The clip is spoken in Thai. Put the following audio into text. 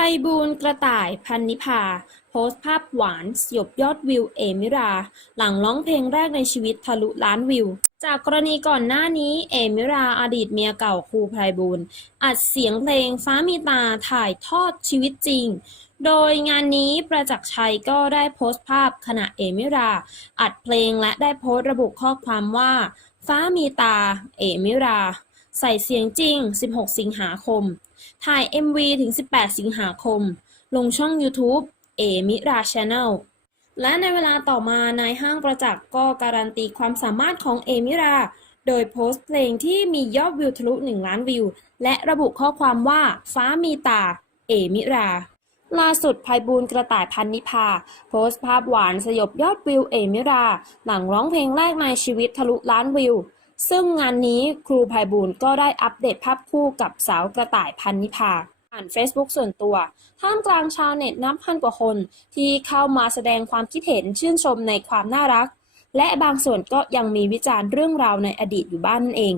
ภัยบูลกระต่ายพันนิพา โพสต์ภาพหวานสยบยอดวิวเอมิรา หลังร้องเพลงแรกในชีวิตทะลุล้านวิว จากกรณีก่อนหน้านี้เอมิราอดีตเมียเก่าครูภัยบูลอัดเสียงเพลงฟ้ามีตาถ่ายทอดชีวิตจริง โดยงานนี้ประจักษ์ชัยก็ได้โพสต์ภาพขณะเอมิรา อัดเพลงและได้โพสต์ระบุข้อความว่า ฟ้ามีตา เอมิรา ใส่เสียงจริง 16 สิงหาคม ถ่าย MV ถึง 18 สิงหาคม ลงช่อง YouTube เอมิราชแนลและในเวลาต่อมานายห้างประจักษ์ก็การันตีความสามารถของเอมิรา โดยโพสต์เพลงที่มียอดวิวทะลุ 1 ล้านวิว และระบุข้อความว่าฟ้ามีตา เอมิรา ล่าสุดภัยบูลกระต่ายพันนิพา โพสต์ภาพหวานสยบยอดวิวเอมิรา หลังร้องเพลงแรกในชีวิตทะลุล้านวิว ซึ่งงานนี้ครูภัยบูลก็ได้อัปเดตภาพคู่กับสาวกระต่ายพันนิพาผ่าน Facebook ส่วนตัว ท่ามกลางชาวเน็ตนับพันกว่าคน ที่เข้ามาแสดงความคิดเห็นชื่นชมในความน่ารัก และบางส่วนก็ยังมีวิจารณ์เรื่องราวในอดีตอยู่บ้านนั่นเอง